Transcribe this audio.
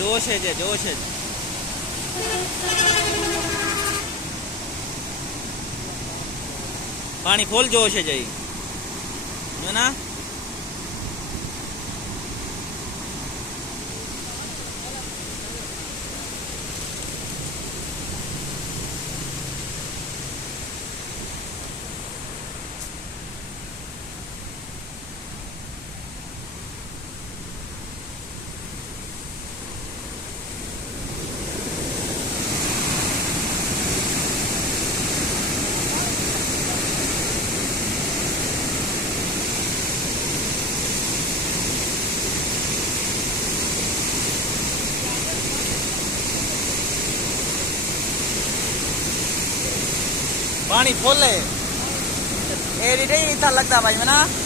जोश है जे, जोश है। पानी फुल जोश है जी, है ना। पानी फुल है, एडिट ही नहीं था लगता भाई, मैं ना।